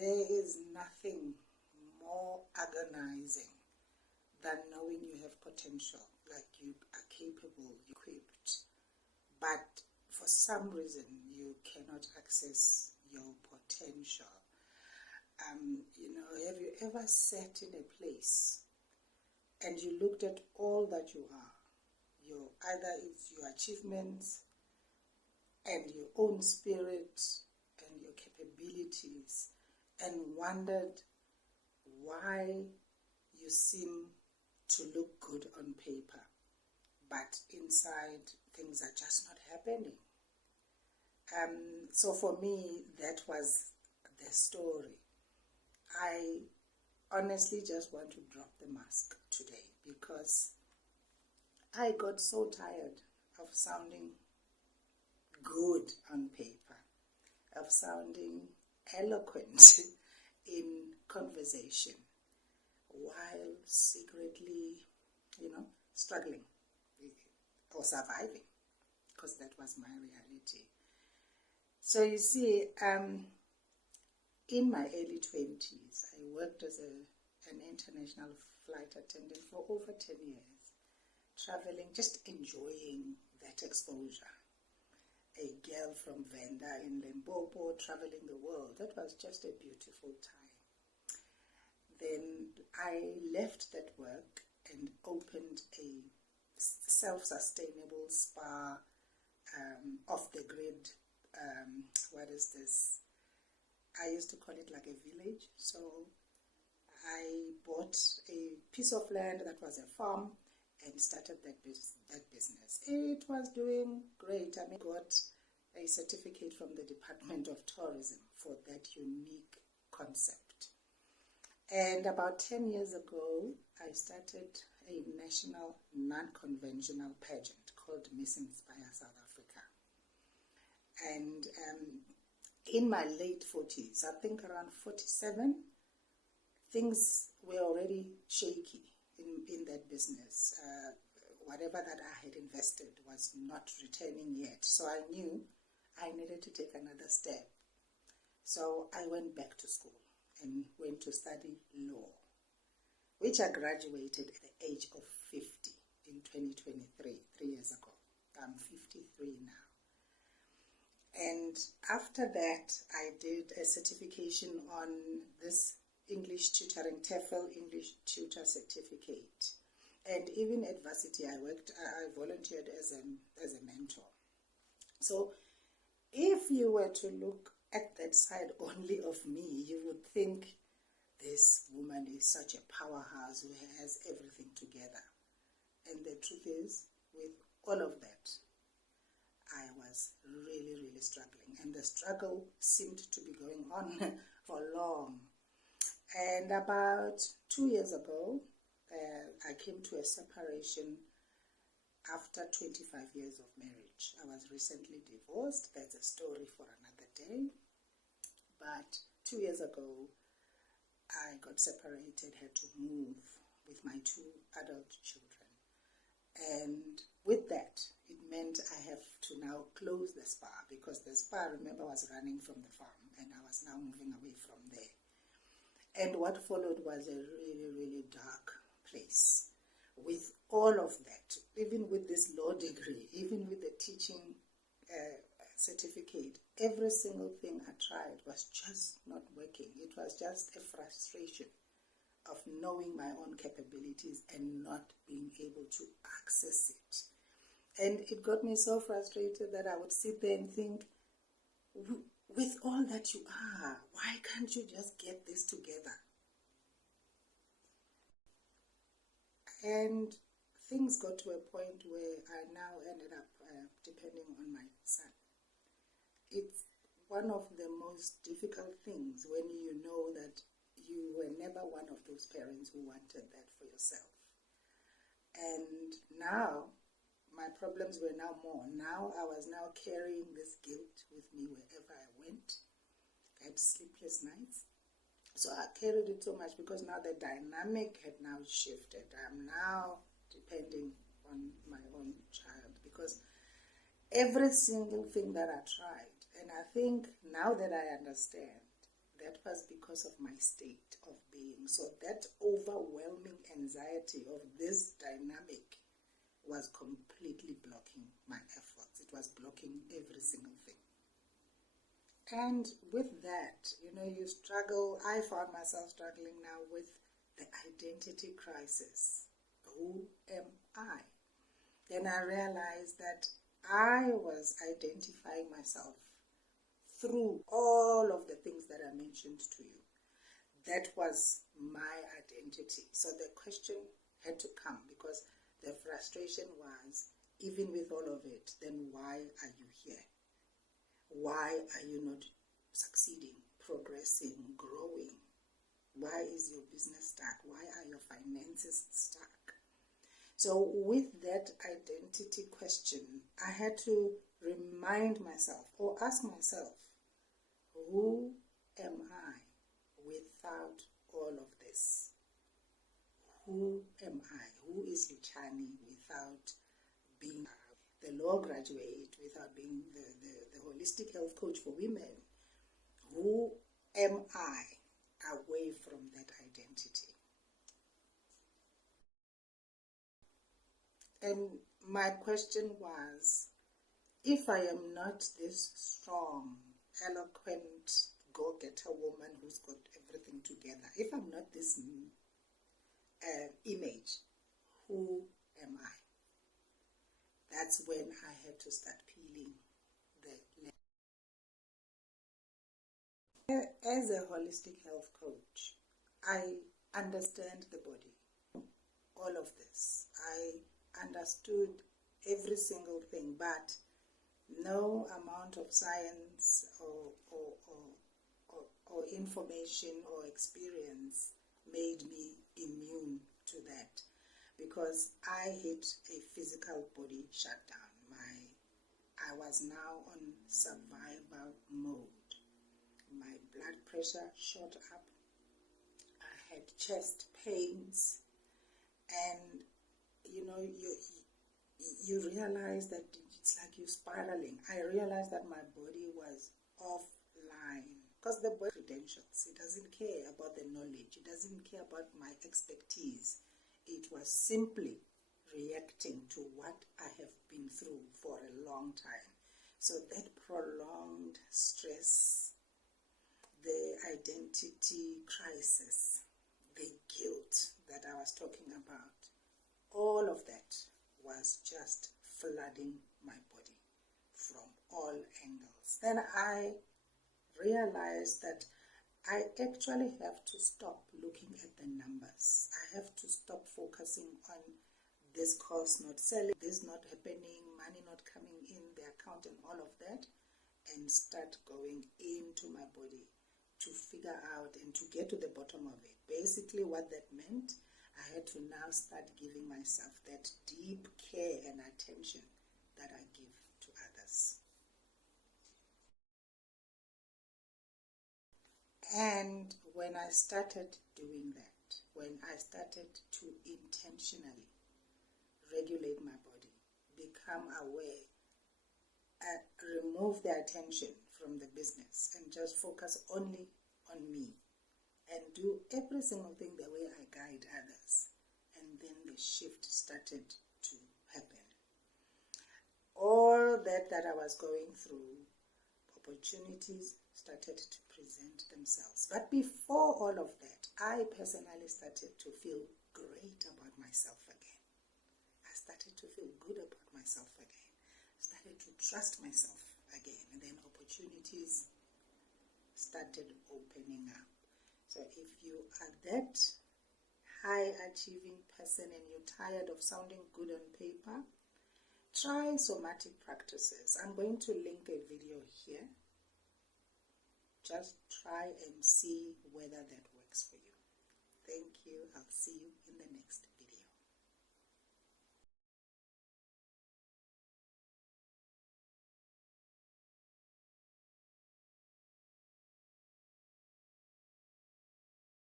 There is nothing more agonizing than knowing you have potential, like you are capable, equipped, but for some reason you cannot access your potential. Have you ever sat in a place and you looked at all that you are, either it's your achievements and your own spirit and your capabilities, and wondered why you seem to look good on paper, but inside things are just not happening? So for me, that was the story. I honestly just want to drop the mask today because I got so tired of sounding good on paper, of sounding eloquent in conversation, while secretly, struggling or surviving, because that was my reality. So you see, in my early 20s, I worked as an international flight attendant for over 10 years, traveling, just enjoying that exposure. A girl from Venda in Limpopo, traveling the world. That was just a beautiful time. Then I left that work and opened a self-sustainable spa, off-the-grid, what is this? I used to call it like a village. So I bought a piece of land that was a farm and started that business. It was doing great. I got a certificate from the Department of Tourism for that unique concept. And about 10 years ago, I started a national non-conventional pageant called Miss Inspire South Africa. And in my late 40s, I think around 47, things were already shaky in that business. Whatever that I had invested was not returning yet. So I knew I needed to take another step. So I went back to school and went to study law, which I graduated at the age of 50 in 2023, 3 years ago. I'm 53 now. And after that, I did a certification on this English tutoring, TEFL English tutor certificate. And even at varsity, I volunteered as a mentor. So if you were to look at that side only of me, you would think this woman is such a powerhouse who has everything together. And the truth is, with all of that, I was really, really struggling. And the struggle seemed to be going on for long. And about 2 years ago, I came to a separation after 25 years of marriage. I was recently divorced. That's a story for another day. But 2 years ago, I got separated, had to move with my 2 adult children. And with that, it meant I have to now close the spa, because the spa, remember, was running from the farm, and I was now moving away from there. And what followed was a really, really dark place. With all of that, even with this law degree, even with the teaching certificate, every single thing I tried was just not working. It was just a frustration of knowing my own capabilities and not being able to access it. And it got me so frustrated that I would sit there and think, with all that you are, why can't you just get this together? And things got to a point where I now ended up depending on my son. It's one of the most difficult things when you know that you were never one of those parents who wanted that for yourself. And now, my problems were now more. Now I was now carrying this guilt with me wherever I went. I had sleepless nights. So I carried it so much because now the dynamic had now shifted. I'm now depending on my own child because every single thing that I tried, and I think now that I understand that was because of my state of being. So that overwhelming anxiety of this dynamic was completely blocking my efforts. It was blocking every single thing. And with that, you struggle. I found myself struggling now with the identity crisis. Who am I? Then I realized that I was identifying myself through all of the things that I mentioned to you. That was my identity. So the question had to come, because the frustration was, even with all of it, then why are you here? Why are you not succeeding, progressing, growing? Why is your business stuck? Why are your finances stuck? So with that identity question, I had to remind myself or ask myself, who am I without all of this? Who am I? Who is Luchani without being the law graduate, without being the holistic health coach for women? Who am I away from that identity? And my question was, if I am not this strong, eloquent, go-getter woman who's got everything together, if I'm not this image, who am I? That's when I had to start peeling the layer. As a holistic health coach, I understand the body, all of this. I understood every single thing, but no amount of science or information or experience made me immune to that, because I hit a physical body shutdown. I was now on survival mode. My blood pressure shot up. I had chest pains, and you realize that it's like you're spiraling. I realized that my body was offline, because the body credentials, it doesn't care about the knowledge, it doesn't care about my expertise. It was simply reacting to what I have been through for a long time. So that prolonged stress, the identity crisis, the guilt that I was talking about, all of that was just flooding my body from all angles. Then I realized that I actually have to stop looking at the numbers. I have to stop focusing on this course not selling, this not happening, money not coming in the account and all of that, and start going into my body to figure out and to get to the bottom of it. Basically what that meant, I had to now start giving myself that deep care and attention that I give to others. And when I started doing that, when I started to intentionally regulate my body, become aware, remove the attention from the business and just focus only on me, and do every single thing the way I guide others. And then the shift started to happen. All that I was going through, opportunities started to present themselves. But before all of that, I personally started to feel great about myself again. I started to feel good about myself again. I started to trust myself again. And then opportunities started opening up. So if you are that high achieving person and you're tired of sounding good on paper, try somatic practices. I'm going to link a video here. Just try and see whether that works for you. Thank you. I'll see you in the next.